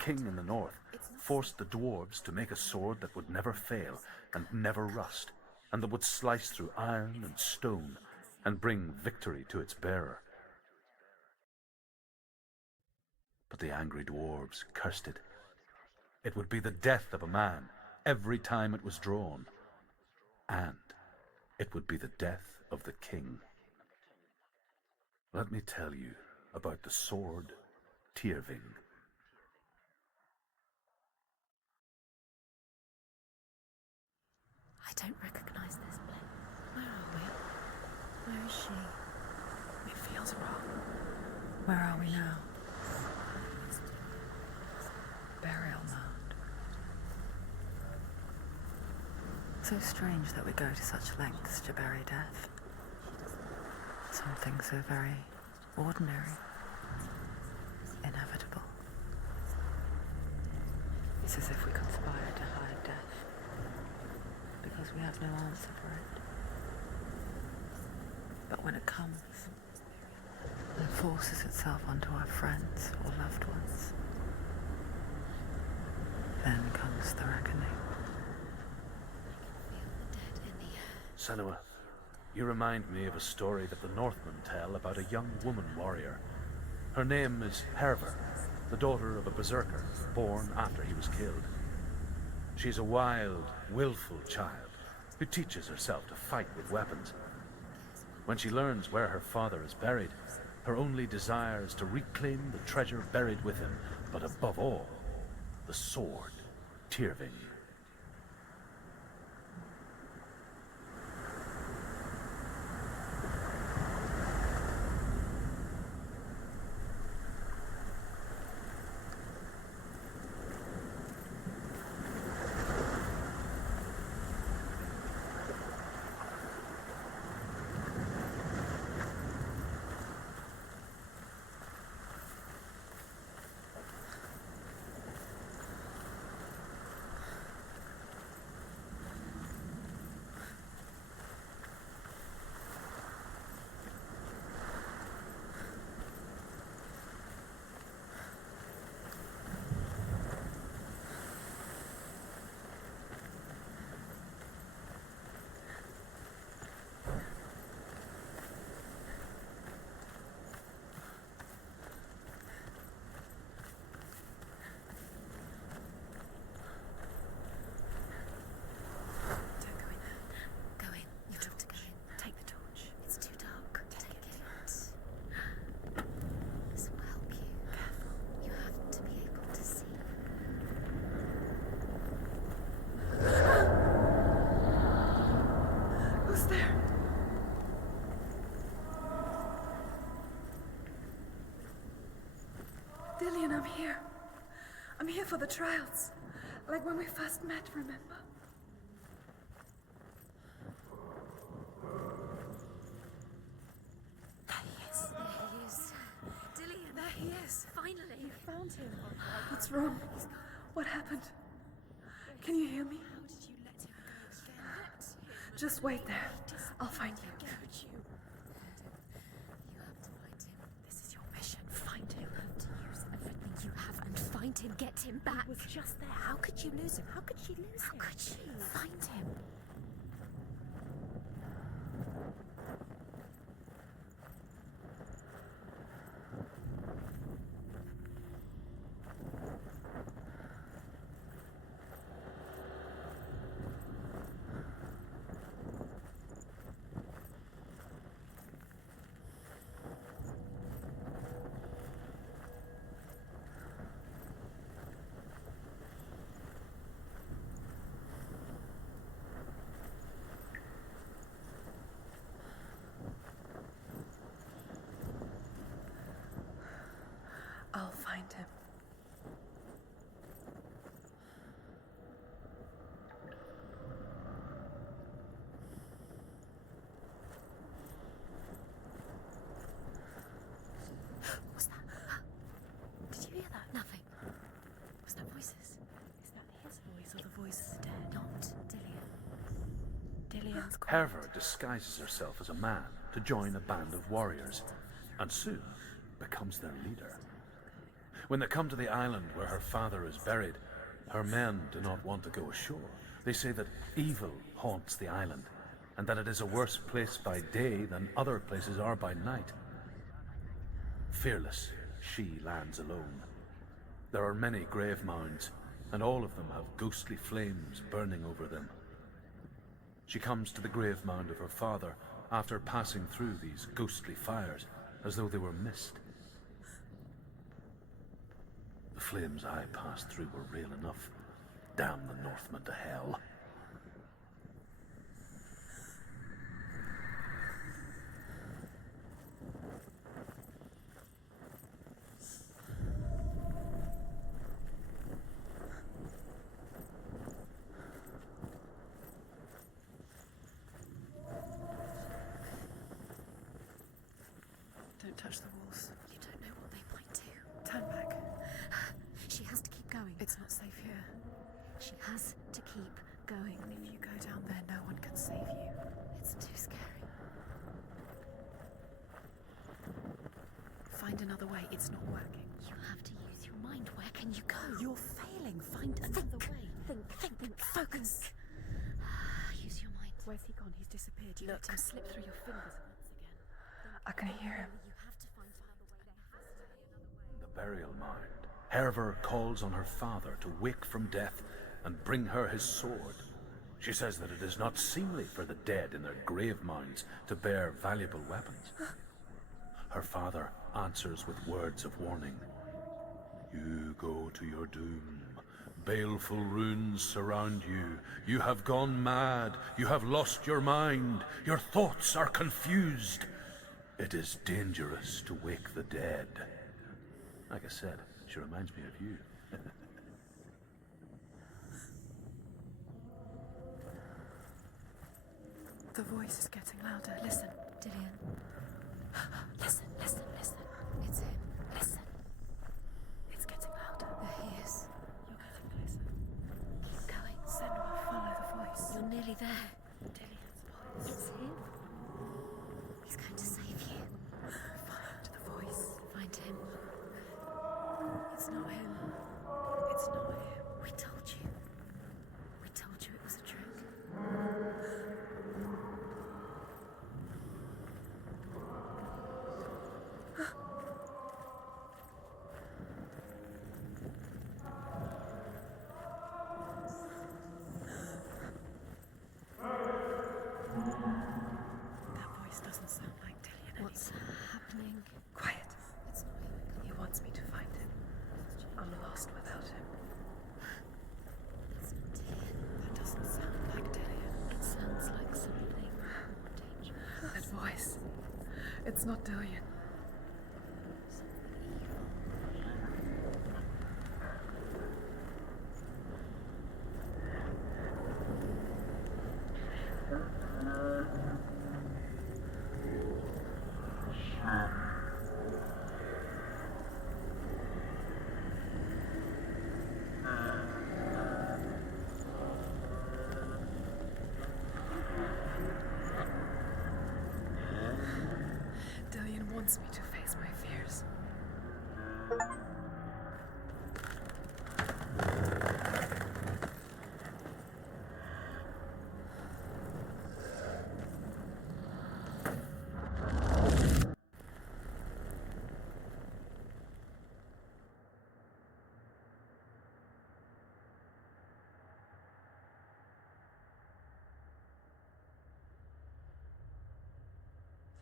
king in the north forced the dwarves to make a sword that would never fail and never rust, and that would slice through iron and stone and bring victory to its bearer. But the angry dwarves cursed it. It would be the death of a man every time it was drawn, and it would be the death of the king. Let me tell you about the sword Tyrving. I don't recognize this place. Where are we? Where is she? It feels wrong. Where are we now? Burial mound. So strange that we go to such lengths to bury death. Something so very ordinary, inevitable. It's as if we conspire to hide death, because we have no answer for it. But when it comes, and forces itself onto our friends or loved ones, then comes the reckoning. Senua, you remind me of a story that the Northmen tell about a young woman warrior. Her name is Hervor, the daughter of a berserker born after he was killed. She's a wild, willful child who teaches herself to fight with weapons. When she learns where her father is buried, her only desire is to reclaim the treasure buried with him, but above all, the sword Tyrving. Dillian, I'm here. I'm here for the trials. Like when we first met, remember? There he is. There he is. Dillian, there he is. Finally. You found him. What's wrong? What happened? Can you hear me? How did you let him go again? Just wait there. I'll find you. You have to find him. This is your mission. Find him. You have to use everything you have and find him. Get him back. He was just there. How could you lose him? How could she lose How him? could she? Find him. I'll find him. What's that? Did you hear that? Nothing. Was that voices? Is that his voice or the voice of the dead? Not Dillian. Dillian's call. Hervor disguises herself as a man to join a band of warriors, and soon becomes their leader. When they come to the island where her father is buried, her men do not want to go ashore. They say that evil haunts the island, and that it is a worse place by day than other places are by night. Fearless, she lands alone. There are many grave mounds, and all of them have ghostly flames burning over them. She comes to the grave mound of her father after passing through these ghostly fires, as though they were mist. The flames I passed through were real enough. Damn the Northmen to hell. Don't touch the walls. You don't know what they might do. Turn back. She has to keep going. It's not safe here. She has to keep going. If you go down there, no one can save you. It's too scary. Find another way. It's not working. You have to use your mind. Where can you go? You're failing. Find another way. Think. Focus. Use your mind. Where's he gone? He's disappeared. You let him slip through your fingers once again. I can hear him. You have to find another way. There has to be another way. The burial mound. Herver calls on her father to wake from death and bring her his sword. She says that it is not seemly for the dead in their grave mounds to bear valuable weapons. Her father answers with words of warning. You go to your doom. Baleful runes surround you. You have gone mad. You have lost your mind. Your thoughts are confused. It is dangerous to wake the dead. Like I said, she reminds me of you. The voice is getting louder. Listen. Dillian. Listen. It's him. Listen. It's getting louder. There he is. You're getting closer. Keep going. Senua, follow the voice. You're nearly there. Dillian's voice. It's him. He's going to save you. Follow to the voice. Find him. It's not him. It's not him. We told you. We told you it was a trick. That voice doesn't sound like Dillian anymore. What's happening? Quiet. It's not him. He wants me to find him. I'm lost without him. It's not Dillian. That doesn't sound like Dillian. It sounds like something more dangerous. That voice. It's not Dillian. Something evil. Dillian wants me to face my fears.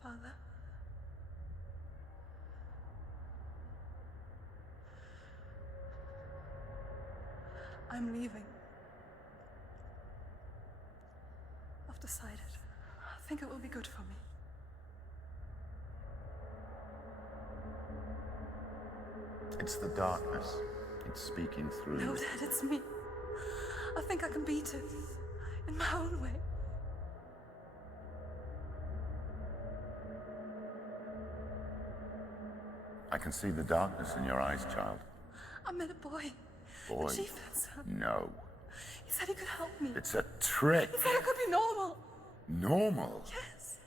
Father? I'm leaving. I've decided. I think it will be good for me. It's the darkness. It's speaking through No, you. Dad, it's me. I think I can beat it. In my own way. I can see the darkness in your eyes, child. I met a boy. Boy. The chief son. No. He said he could help me. It's a trick. He said I could be normal. Normal. Yes.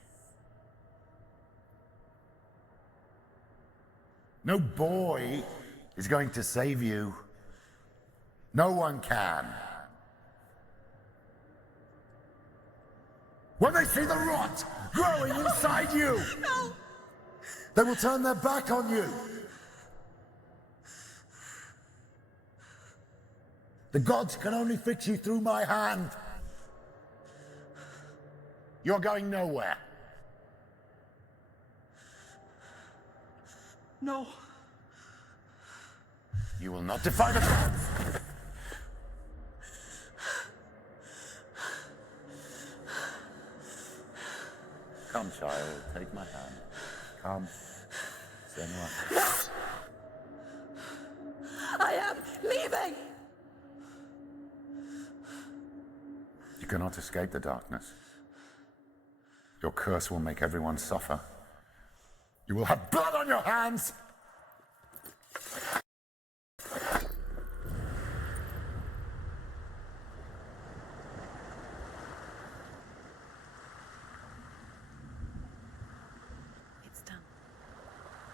No boy is going to save you. No one can. When they see the rot growing inside you, no, they will turn their back on you. The gods can only fix you through my hand. You're going nowhere. No. You will not defy the gods. Come, child, take my hand. Come, Senua. I am leaving! You cannot escape the darkness. Your curse will make everyone suffer. You will have blood on your hands! It's done.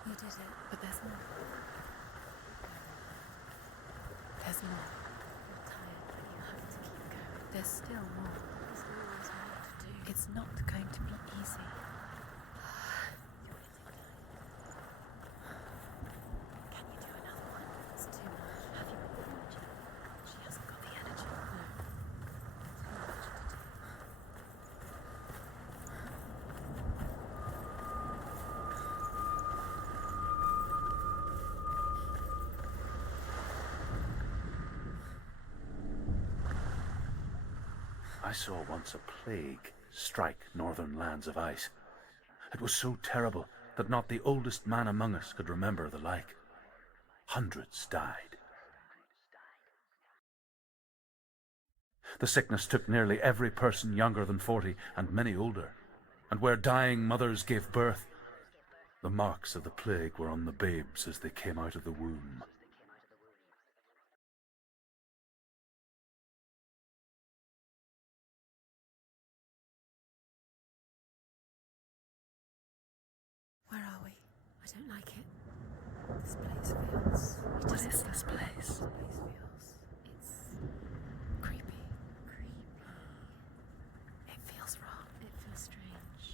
You did it, but there's more. There's more. You're tired, but you have to keep going. There's still more. There's always more to do. It's not going to be easy. Can you do another one? It's too much. Have you got the energy? She hasn't got the energy. No. Too much to do. I saw once a plague strike northern lands of ice. It was so terrible that not the oldest man among us could remember the like. Hundreds died. The sickness took nearly every person younger than 40 and many older, and where dying mothers gave birth, the marks of the plague were on the babes as they came out of the womb. Where are we? I don't like it. This place feels... What is this place? This place feels... It's... creepy. Creepy. It feels wrong. It feels strange.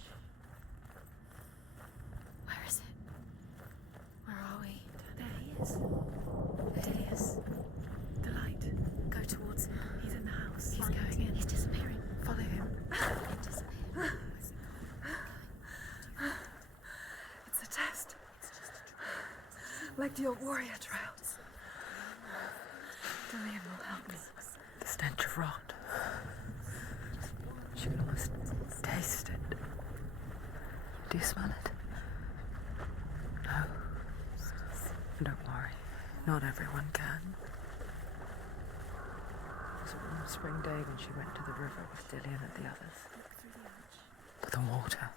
Where is it? Where are we? There he is. There he is. The light. Go towards him. He's in the house. He's going in. He's disappearing. Follow him. He's disappearing. It's a test. Like the old warrior trials. Dillian will help me. The stench of rot. She can almost taste it. Do you smell it? No. Don't worry. Not everyone can. It was a warm spring day when she went to the river with Dillian and the others. But the water.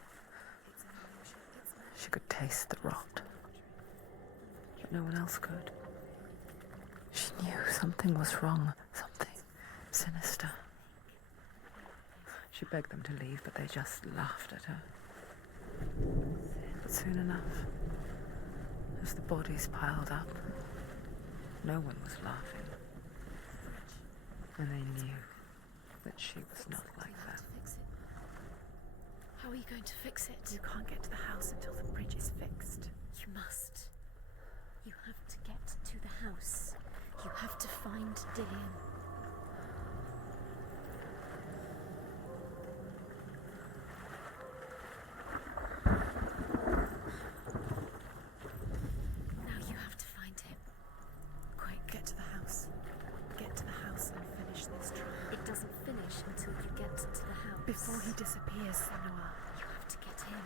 She could taste the rot. But no one else could. She knew something was wrong, something sinister. She begged them to leave, but they just laughed at her. But soon enough, as the bodies piled up, no one was laughing. And they knew that she was not like that. Fix it. How are you going to fix it? You can't get to the house until the bridge is fixed. You must. You have to get to the house. You have to find Dillian. Now you have to find him. Quick, get to the house. Get to the house and finish this trial. It doesn't finish until you get to the house. Before he disappears, Senua. You have to get him.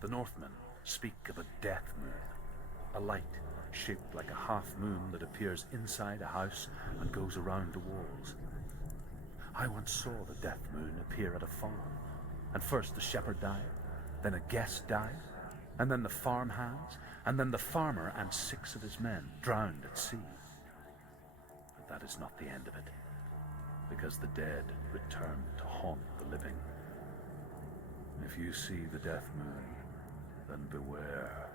The Northmen speak of a death moon, a light shaped like a half moon that appears inside a house and goes around the walls. I once saw the death moon appear at a farm, and first the shepherd died, then a guest died, and then the farm hands, and then the farmer and 6 of his men drowned at sea. But that is not the end of it, because the dead return to haunt the living. If you see the death moon, then beware,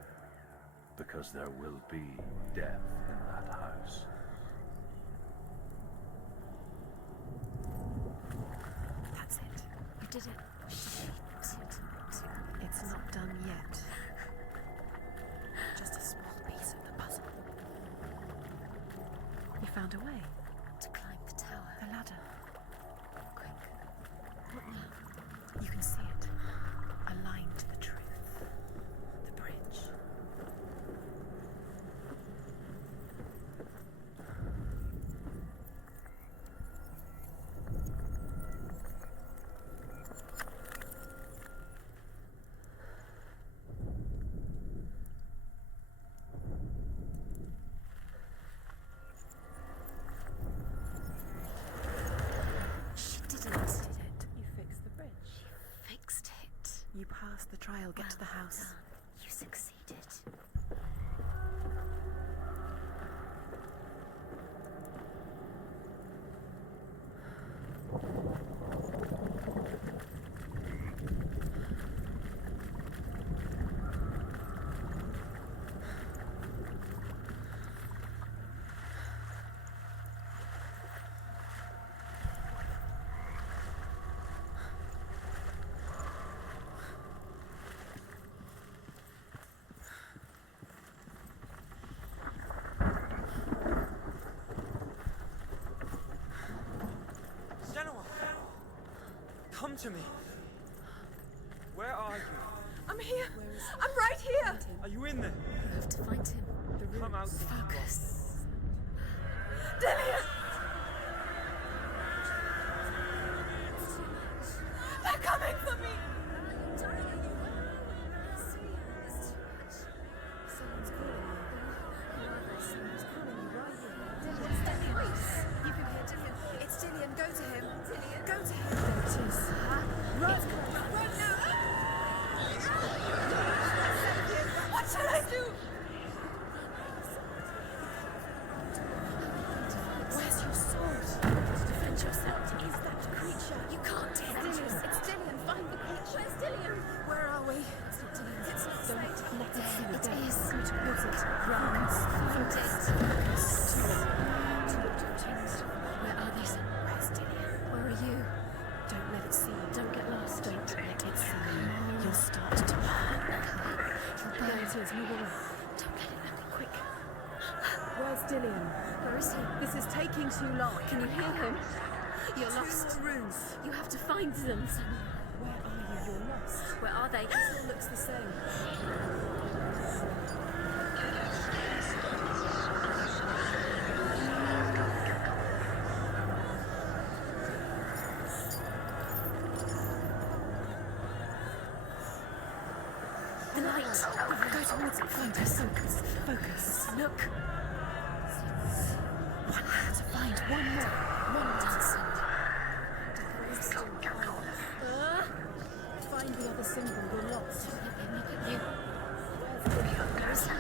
because there will be death in that house. That's it. You did it. It's not done yet. Just a small piece of the puzzle. You found a way. To climb the tower. The ladder. Quick. What now? You can see it. A line to the truth. The bridge. She didn't. You fixed the bridge. Fixed it. You passed the trial, get to the Well house. done. You succeeded. Senua! Come to me! Where are you? I'm here. I'm right here. Are you in there? You have to find him. Come out. Focus. Dillian! They're coming for me. Someone's calling you. You can hear Dillian. It's Dillian. Go to him. Dillian. Go to him. There it is. Run. Run now. What shall I do? Where's your sword? Defend yourself. Is that creature? You can't take Dillian. It's Dillian. Find the creature. Where's Dillian? Where are we? It's not Dillian. It's not Don't safe. let it see It it. is. Good. Put it. Run. Find it. Where are they? Where's Dillian? Where are you? Don't let it see you. Don't get lost. Don't let it see you. You'll start to burn. There it is. Move away. Don't let it know. Quick. Where's Dillian? Where is he? This is taking too long. Can you hear him? You're lost. Two more rooms. You have to find them. Where are you? You're lost. Where are they? It looks the same. The light. Go towards it. Focus. Focus. Focus. Look. One more to find. One more. One Dancing. Find the other symbol. You're lost. Let him look at you. Where is he?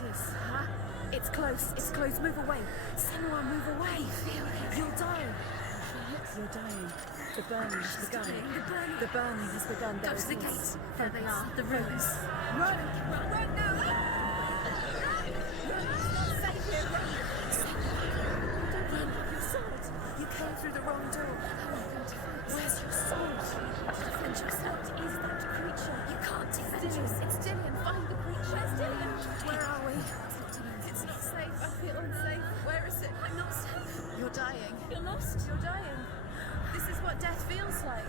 it is, huh? It's close. It's close. Move away. Senua, move away. Feel it. You'll die. You're dying. The burning has begun. The burning has begun. Go to the gate. There they are. The ruins. Run! Run now! Save him! Don't run. Your sword. You came through the wrong door. Where's your sword? To defend yourself. What is that creature? You can't defend us. It's Dillian. Find the creature. Where's Dillian? Where are we? It's not safe. I feel unsafe. Where is it? I'm not safe. You're dying. You're lost. You're dying. This is what death feels like.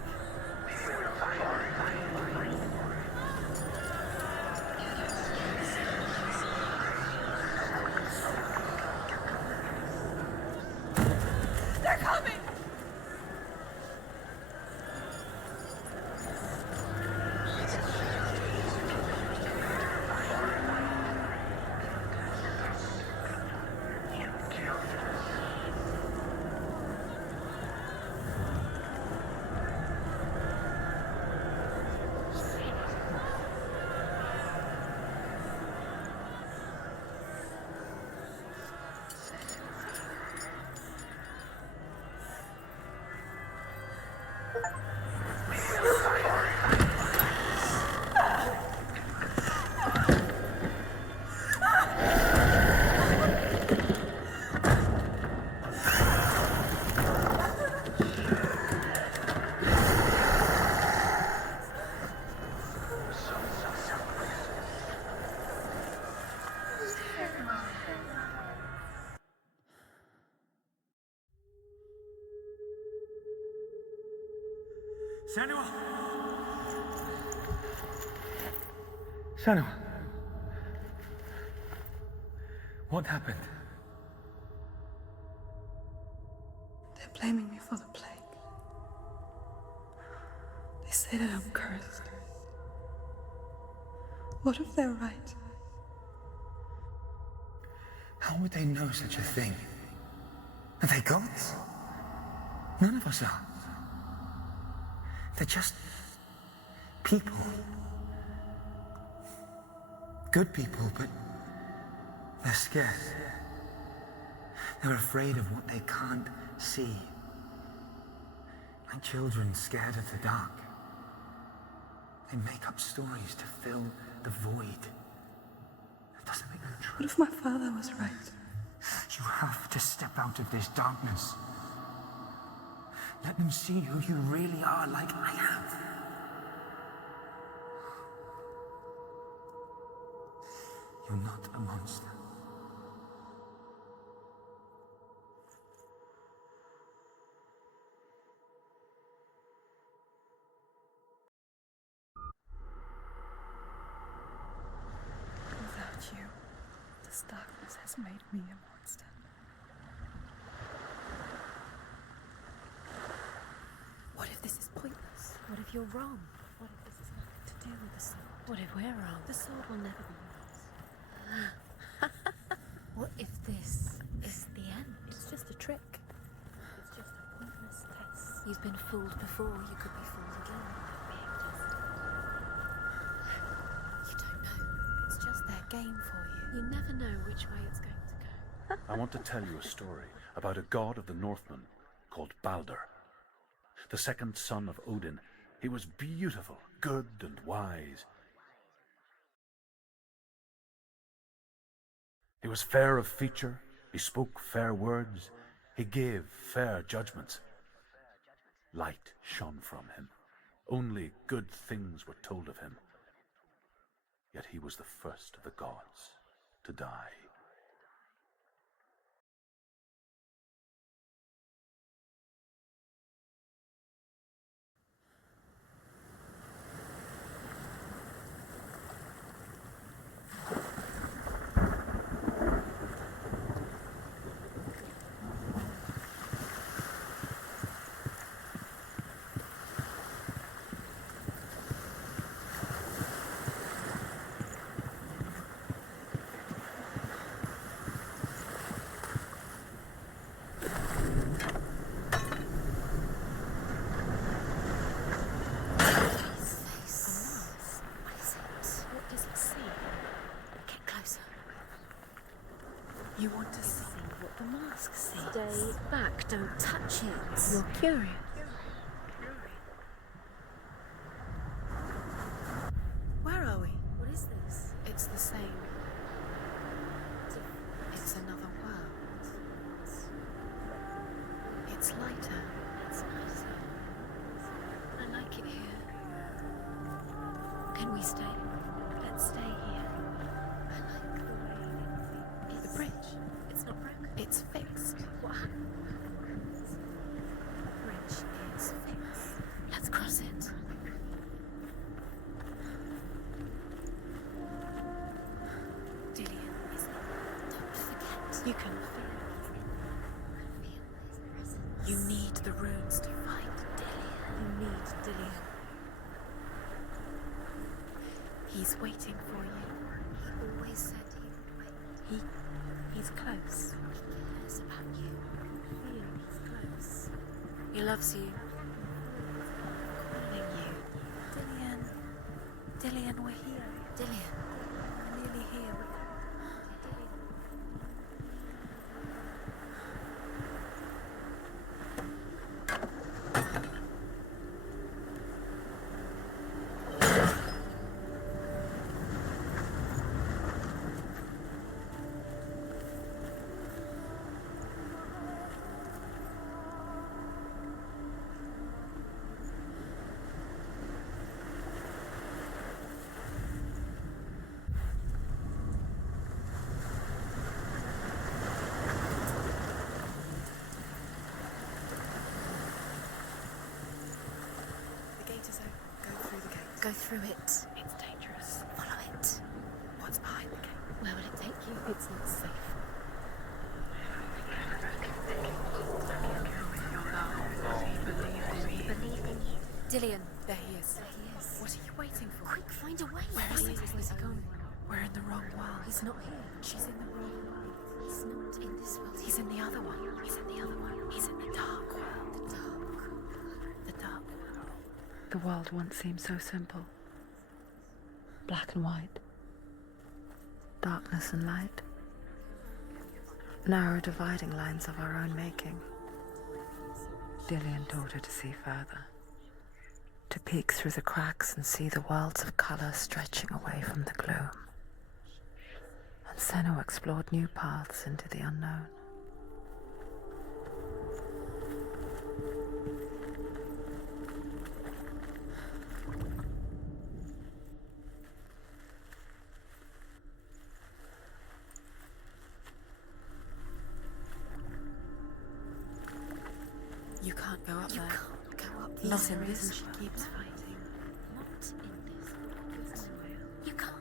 They're coming! Senua! Senua! What happened? They're blaming me for the plague. They say that I'm cursed. What if they're right? How would they know such a thing? Are they gods? None of us are. They're just people. Good people, but they're scared. They're afraid of what they can't see. Like children scared of the dark. They make up stories to fill the void. That doesn't make them true. What if my father was right? You have to step out of this darkness. Let them see who you really are, like I have. You're not a monster. Without you, this darkness has made me a monster. What if this is pointless? What if you're wrong? What if this has nothing to do with the sword? What if we're wrong? The sword will never be yours. What if this is the end? It's just a trick. It's just a pointless test. You've been fooled before, you could be fooled again. Being tested. You don't know. It's just their game for you. You never know which way it's going to go. I want to tell you a story about a god of the Northmen called Balder. The second son of Odin. He was beautiful, good and wise. He was fair of feature, he spoke fair words, he gave fair judgments. Light shone from him. Only good things were told of him. Yet he was the first of the gods to die. Stay back, don't touch it. You're curious. Where are we? What is this? It's the same. It's another world. It's lighter. It's nice. I like it here. Can we stay? Let's stay here. I like the way everything is. The bridge. It's not broken. It's fixed. What happened? The bridge is fixed. Let's cross it. Dillian is Don't forget. You can feel it. You need the runes to fight Dillian. You need Dillian. He's waiting for you. He always said he would wait. He's close. He cares about you. Feel he's close. He loves you. Calling you. Dillian. Dillian, we're here. Dillian. We're nearly here. Go through it. It's dangerous. Follow it. What's behind the gate? Where will it take you? It's not safe. Believe in you. Dillian, there he is. There he is. What are you waiting for? Quick, find a way. Where is he? Where's he gone? We're in the wrong world. He's not here. She's in the wrong world. He's not in this world. He's in the other one. He's in the other one. He's in the dark world. the dark. The dark world. The world once seemed so simple. Black and white. Darkness and light. Narrow dividing lines of our own making. Dillian taught her to see further. To peek through the cracks and see the worlds of colour stretching away from the gloom. And Senua explored new paths into the unknown. You can't go up You there. can't go up Not these in this. stairs. She keeps fighting. Not in this world. You can't.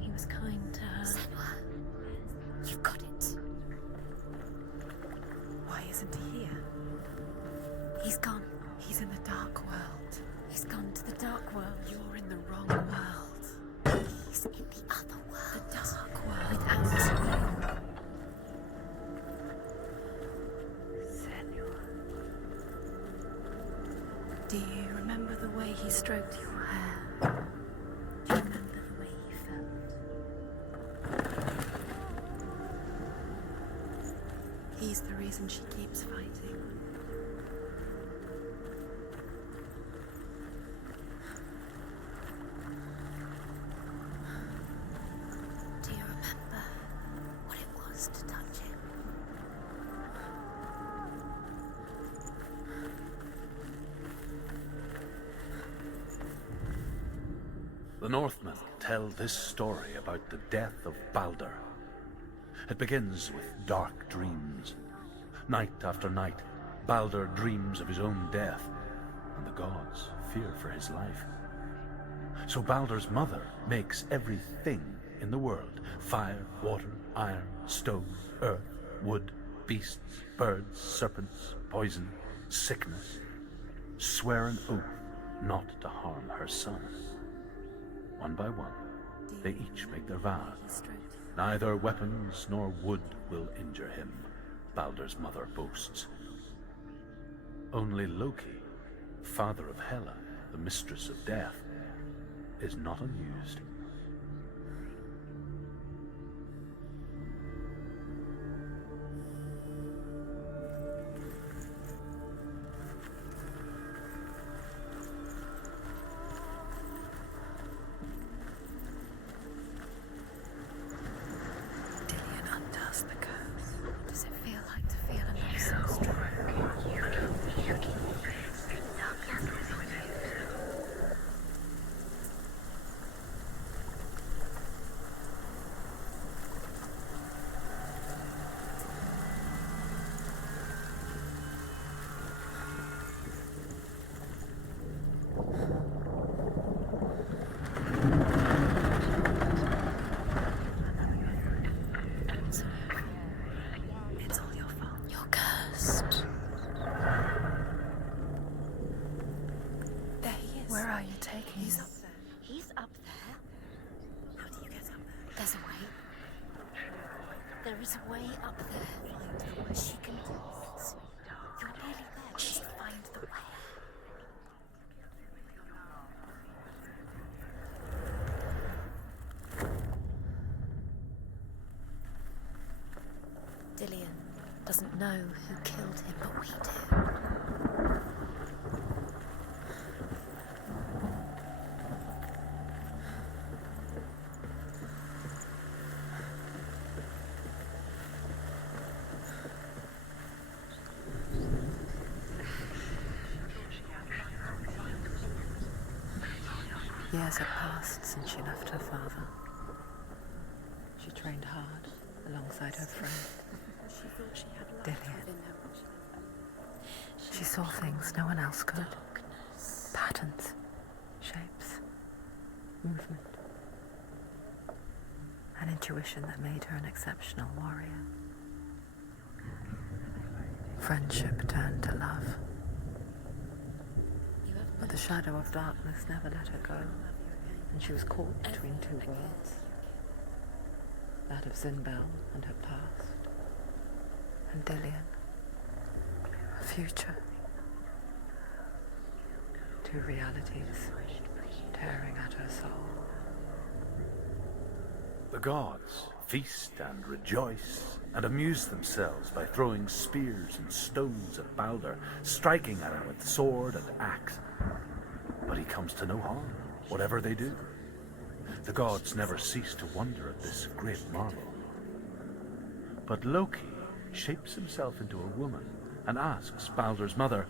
He was kind to her. Senua, you've got it. Why isn't he here? He's gone. He's in the dark world. He's gone to the dark world. You're in the wrong world. He's in the other world. The dark world. Without you. Do you remember the way he stroked your hair? Do you remember the way he felt? He's the reason she keeps fighting. Do you remember what it was to touch him? The Northmen tell this story about the death of Baldur. It begins with dark dreams. Night after night, Baldur dreams of his own death, and the gods fear for his life. So Baldur's mother makes everything in the world: fire, water, iron, stone, earth, wood, beasts, birds, serpents, poison, sickness, swear an oath not to harm her son. One by one, they each make their vows. Neither weapons nor wood will injure him, Baldur's mother boasts. Only Loki, father of Hela, the mistress of death, is not amused. is a way up there. She can do it. You're nearly there. Just find the way. Dillian doesn't know who killed him, but we do. Years had passed since she left her father. She trained hard alongside her friend, Dillian. She saw things no one else could. Patterns, shapes, movement. An intuition that made her an exceptional warrior. Friendship turned to love. But the shadow of darkness never let her go, and she was caught between two worlds. That of Zinbel and her past, and Dillian, her future. Two realities tearing at her soul. The gods feast and rejoice and amuse themselves by throwing spears and stones at Balder, striking at him with sword and axe. But he comes to no harm, whatever they do. The gods never cease to wonder at this great marvel. But Loki shapes himself into a woman and asks Balder's mother,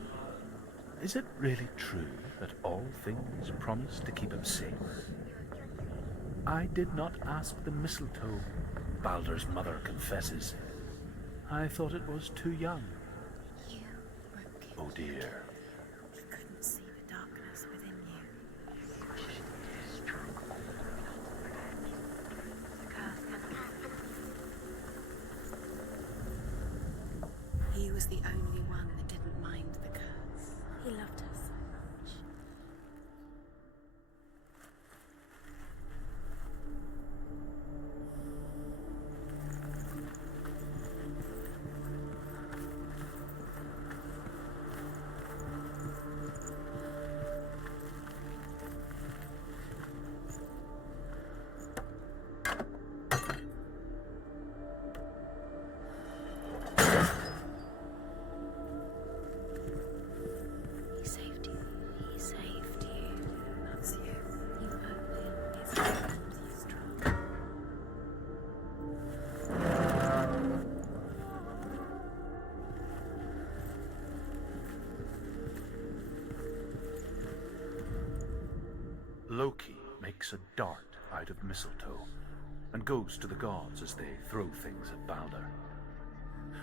"Is it really true that all things promise to keep him safe?" "I did not ask the mistletoe," Balder's mother confesses. "I thought it was too young." You broke it. Oh dear. You couldn't see the darkness within you. He was the only one that didn't mind the curse. He loved her so much. He saved you. He saved you. That's you. You owe him his hand. He's strong. Loki makes a dart out of mistletoe and goes to the gods as they throw things at Balder.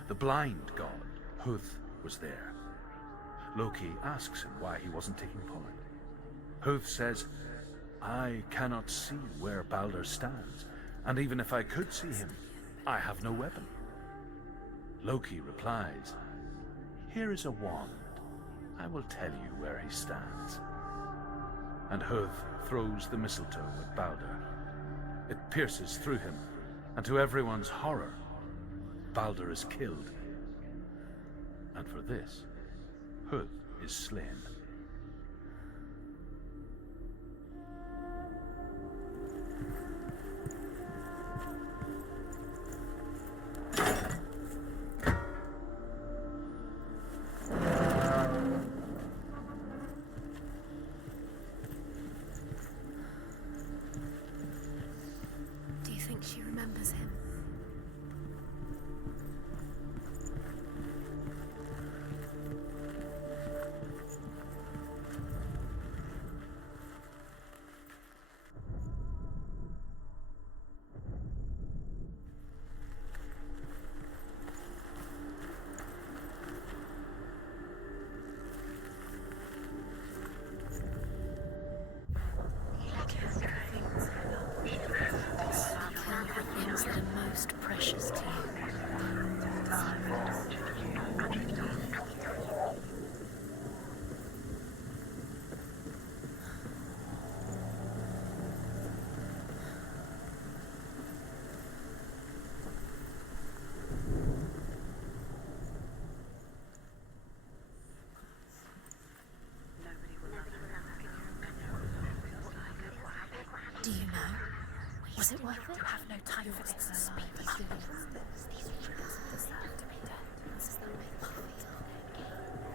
The blind god, Huth, was there. Loki asks him why he wasn't taking part. Huth says, "I cannot see where Balder stands, and even if I could see him, I have no weapon." Loki replies, "Here is a wand. I will tell you where he stands." And Huth throws the mistletoe at Balder. It pierces through him, and to everyone's horror, Balder is killed. And for this, Huth is slain. Do you think she remembers him? Was it worth it? You have no time for this. Speak up. These trials deserve to be done. Does that make you feel?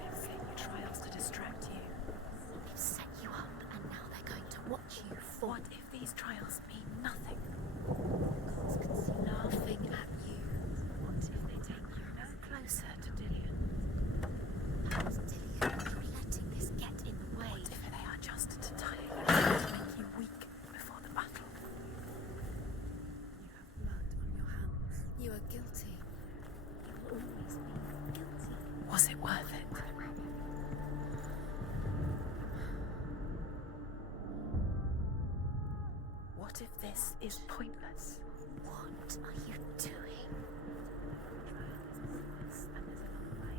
They've set you trials to distract you. They've set you up, and now they're going to watch you fall. What if these trials mean nothing? Gods can see laughing at you. What if they take you no closer to Dillion? Dillion, you're letting this get in the way. What if they are just to tire you out, to make you weak before the battle? You have blood on your hands. You are guilty. You will always be guilty. Was it worth it? What if this is pointless? What are you doing?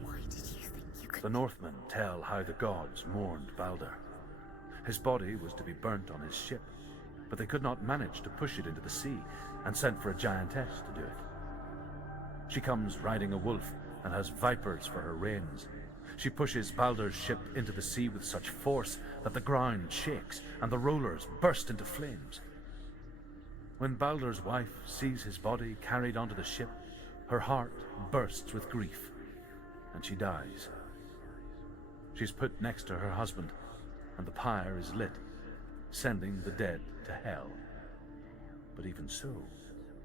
Why did you think you could... The Northmen tell how the gods mourned Balder. His body was to be burnt on his ship, but they could not manage to push it into the sea, and sent for a giantess to do it. She comes riding a wolf and has vipers for her reins. She pushes Balder's ship into the sea with such force that the ground shakes and the rollers burst into flames. When Balder's wife sees his body carried onto the ship, her heart bursts with grief, and she dies. She's put next to her husband, and the pyre is lit, sending the dead to hell. But even so,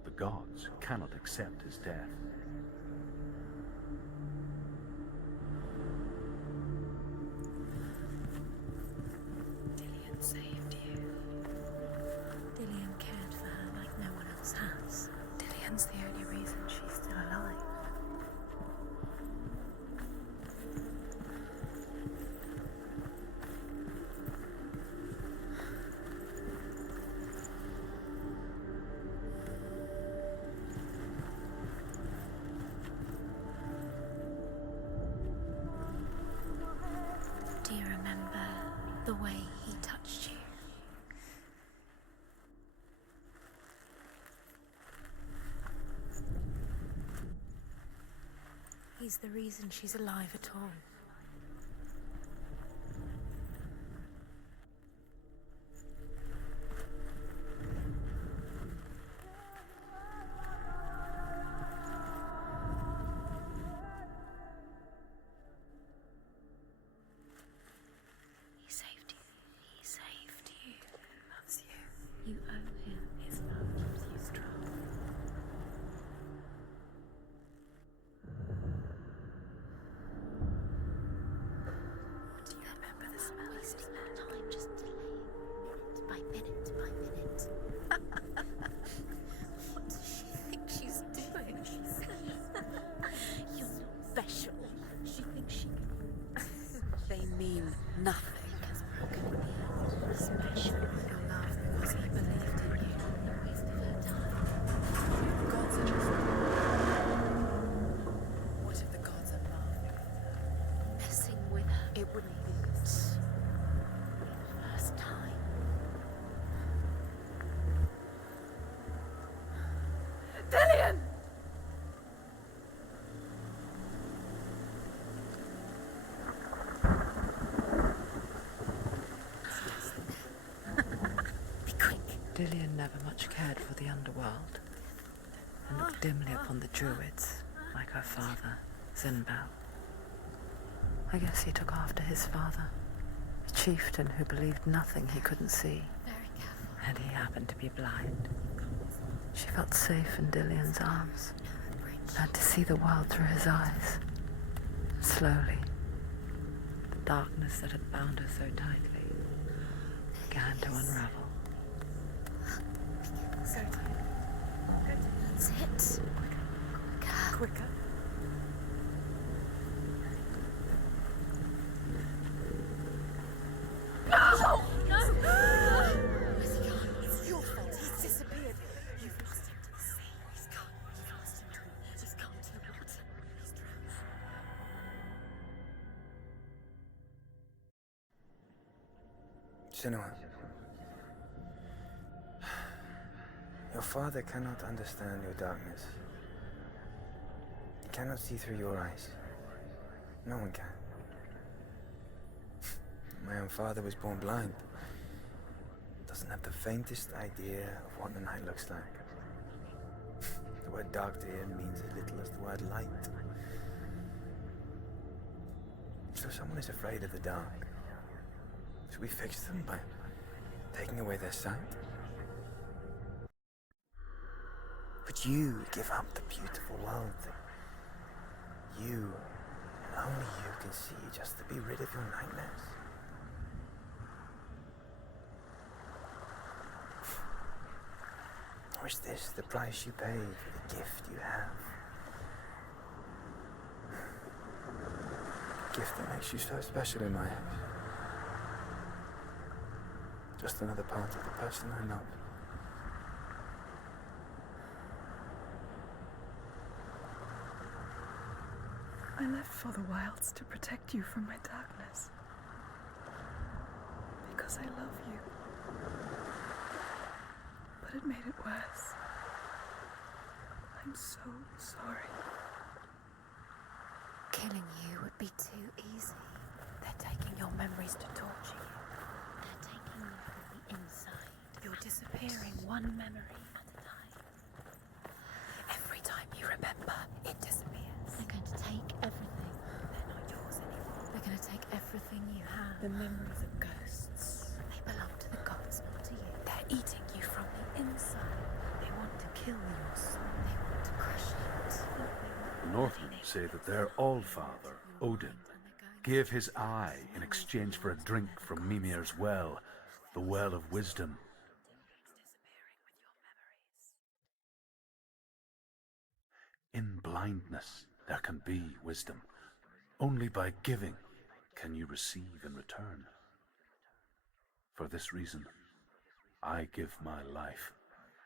the gods cannot accept his death. Dillion saved you. Dillion cared for her like no one else has. Dillion's the only reason she's still alive. Do you remember the way he touched you? He's the reason she's alive at all. He saved you. He saved you. He loves you. You owe him. His love keeps you strong. Do you remember the smell of Wasting sand? time just delaying, minute by minute by minute. What does she think she's doing? You're special. She thinks she can. They mean nothing. Has broken me. Special. Your love because he believed in you. No waste of her time. The gods are just... What if the gods are laughing? Messing with her. It wouldn't be First time. Dillion! Be quick. Dillion never much cared for the underworld, and looked dimly upon the druids, like her father, Zinbel. I guess he took after his father, a chieftain who believed nothing he couldn't see, Very careful. and he happened to be blind. She felt safe in Dillion's arms, learned to see the world through his eyes. Slowly, the darkness that had bound her so tightly began to unravel. That's it. Quicker. No! Where's he gone? It's your fault. He's disappeared. You've lost him to the sea. He's gone. You've lost him to the... He's gone to the water. He's drowned. Senua, your father cannot understand your darkness. He cannot see through your eyes. No one can. My own father was born blind. doesn't have the faintest idea of what the night looks like. The word dark to him means as little as the word light. So someone is afraid of the dark. Should we fix them by taking away their sight? Would you give up the beautiful world that you, and only you, can see just to be rid of your nightmares? Or is this the price you pay for the gift you have? A gift that makes you so special in my eyes. Just another part of the person I love. I left for the wilds to protect you from my darkness. Because I love you. But it made it worse. I'm so sorry. Killing you would be too easy. They're taking your memories to torture you. They're taking you from the inside. You're disappearing one memory at a time. Every time you remember, it disappears. They're going to take everything. They're not yours anymore. They're going to take everything you have. The memories of ghosts. They belong to the gods, not to you. They're eating you from the inside. They want to kill your soul. They want to crush it. The Northmen say that their Allfather, Odin, gave his eye in exchange for a drink from Mimir's well, the well of wisdom. In blindness, there can be wisdom. Only by giving can you receive in return. For this reason, I give my life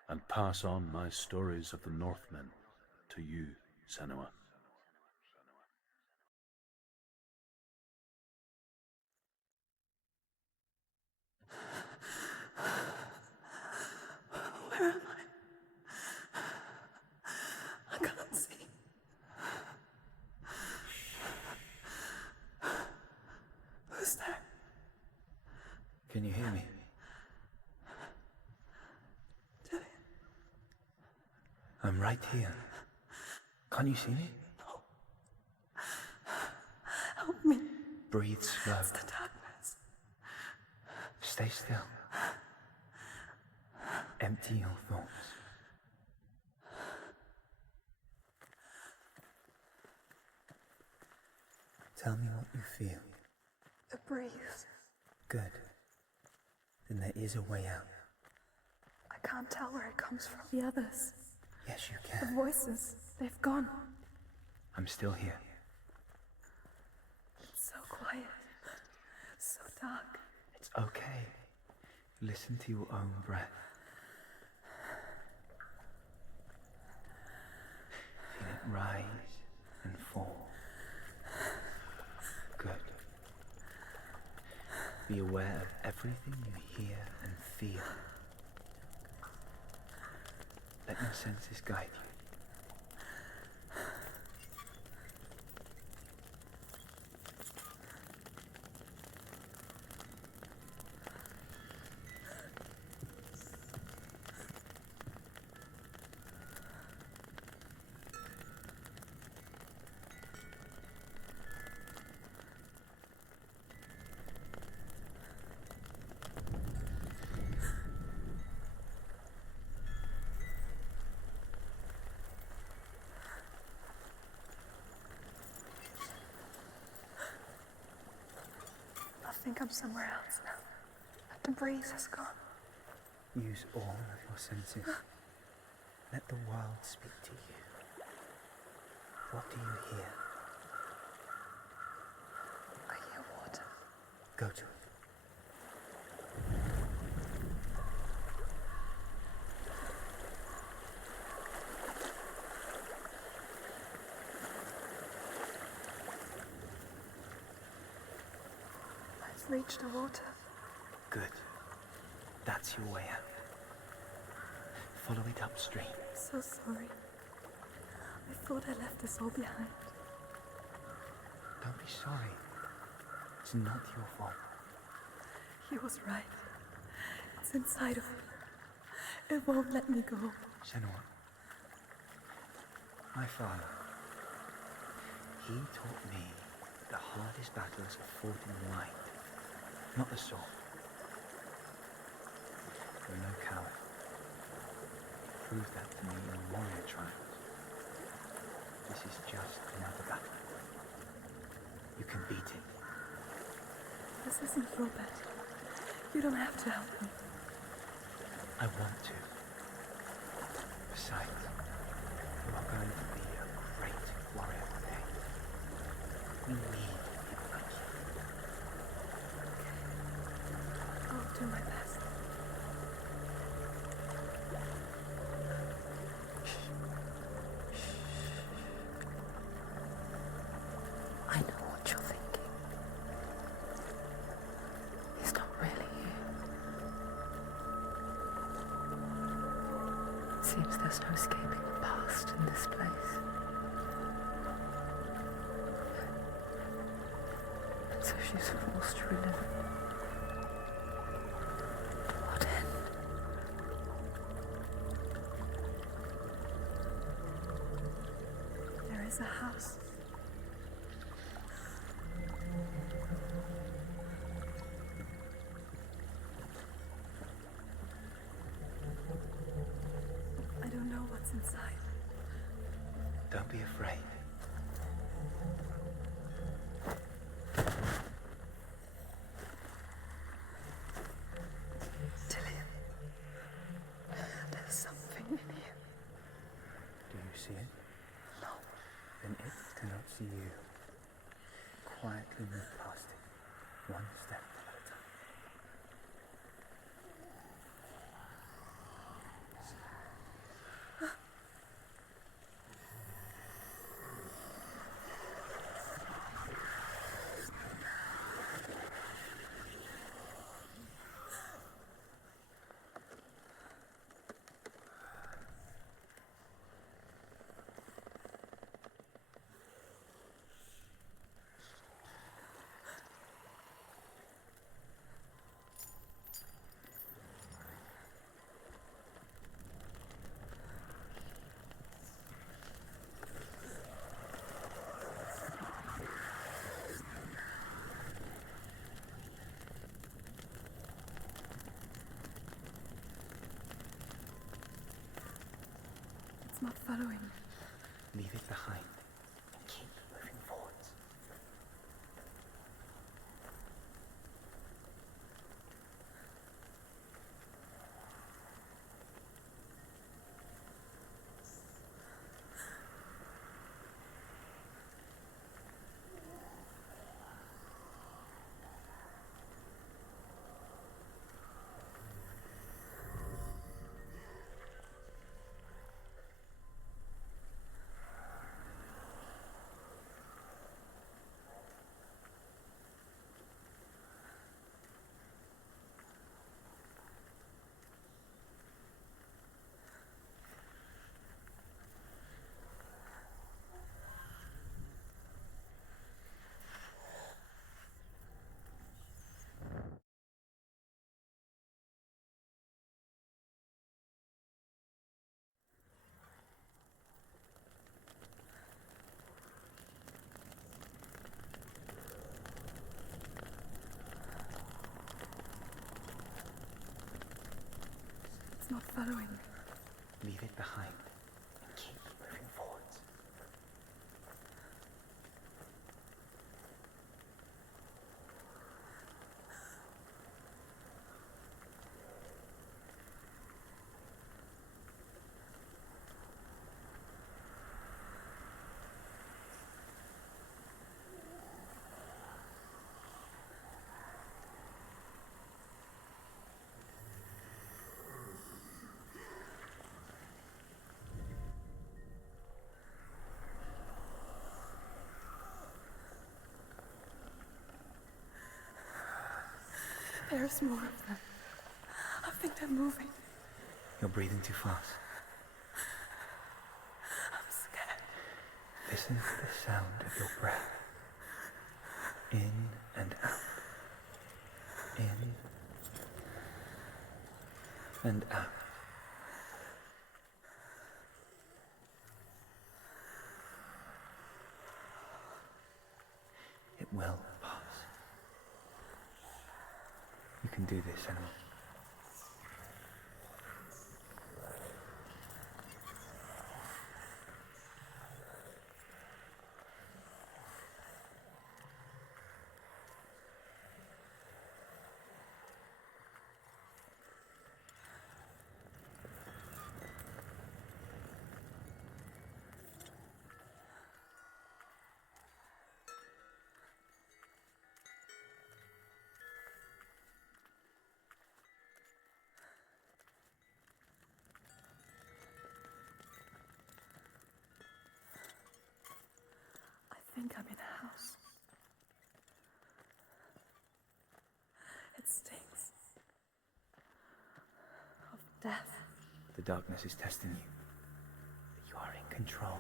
and pass on my stories of the Northmen to you, Senua. Where am I? I can't see. Who's there? Can you hear me? Dillian. I'm right here. Can't you see me? No. Help me. Breathe slow. It's the darkness. Stay still. Empty your thoughts. Tell me what you feel. The breeze. Good. Then there is a way out. I can't tell where it comes from. The others. Yes, you The can. voices. They've gone. I'm still here. It's so quiet. So dark. It's okay. Listen to your own breath. Feel it rise and fall. Good. Be aware of everything you hear and feel. Let your senses guide you. I think I'm somewhere else now. The breeze has gone. Use all of your senses. Let the world speak to you. What do you hear? I hear water. Go to it. I've reached the water. Good. That's your way out. Follow it upstream. So sorry. I thought I left this all behind. Don't be sorry. It's not your fault. He was right. What's inside of me? It won't let me go. Senua, my father, he taught me that the hardest battles are fought in the mind, not the sword. You're no coward. Prove that to me in the warrior trials. This is just another battle. You can beat it. This isn't your battle. You don't have to help me. I want to. Besides, you are going to be a great warrior one day. We need people like you. I'll do my best. I know what you're thinking. He's not really here. Seems there's no escaping the past in this place. And so she's forced to relive it. What end? There is a house. I don't know what's inside. Don't be afraid. Dillian, there's something in here. Do you see it? No. Then it cannot see you. Quietly move past it, one step at a time. It's not following me. Leave it behind and keep moving forwards. It's not following me. Leave it behind and keep moving forwards. There's more of them. I think they're moving. You're breathing too fast. I'm scared. Listen to the sound of your breath. In and out. In and out. It will pass. You can do this, Senua. I think I'm in a house. It stinks of death. The darkness is testing you, but you are in control.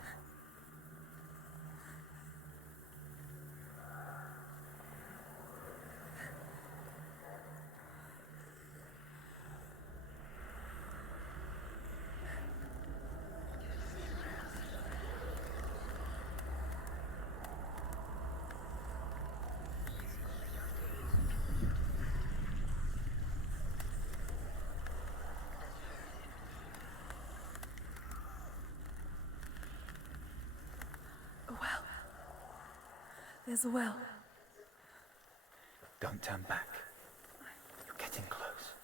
A well. There's a well. Don't turn back. You're getting close.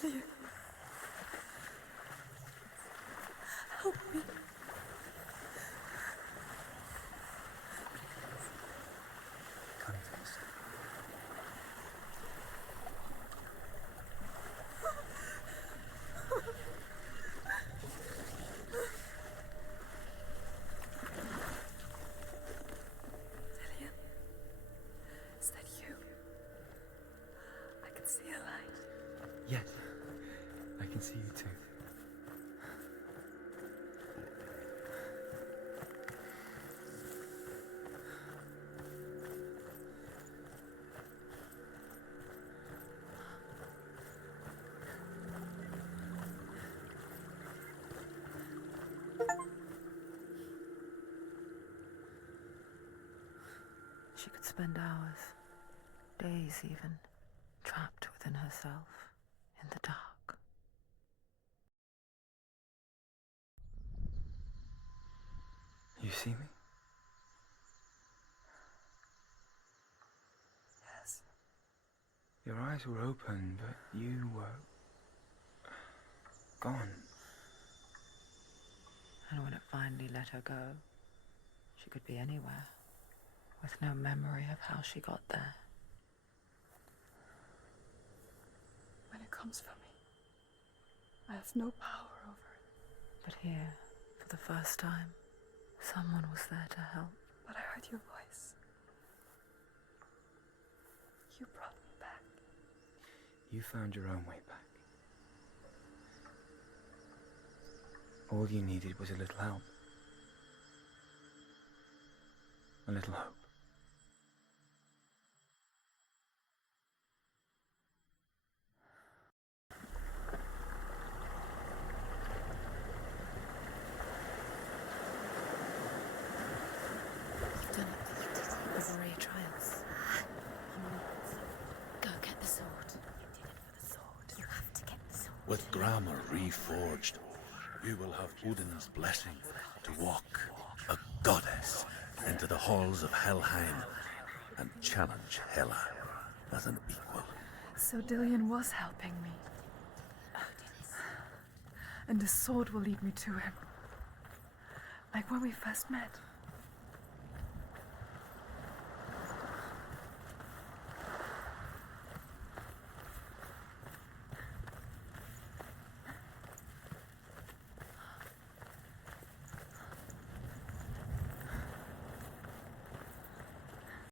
Dillian. Help me. Come closer. Dillian. Is that you? I can see a light. Yes, I can see you too. She could spend hours, days even, trapped within herself, in the dark. You see me? Yes. Your eyes were open, but you were gone. And when it finally let her go, she could be anywhere, with no memory of how she got there. When it comes for me, I have no power over it. But here, for the first time, someone was there to help. But I heard your voice. You brought me back. You found your own way back. All you needed was a little help. A little hope. You've done it. The warrior trials. Go get the sword. You did it for the sword. You have to get the sword. With grammar reforged, you will have Odin's blessing to walk, a goddess, into the halls of Helheim and challenge Hela as an equal. So Dillian was helping me. And the sword will lead me to him. Like when we first met.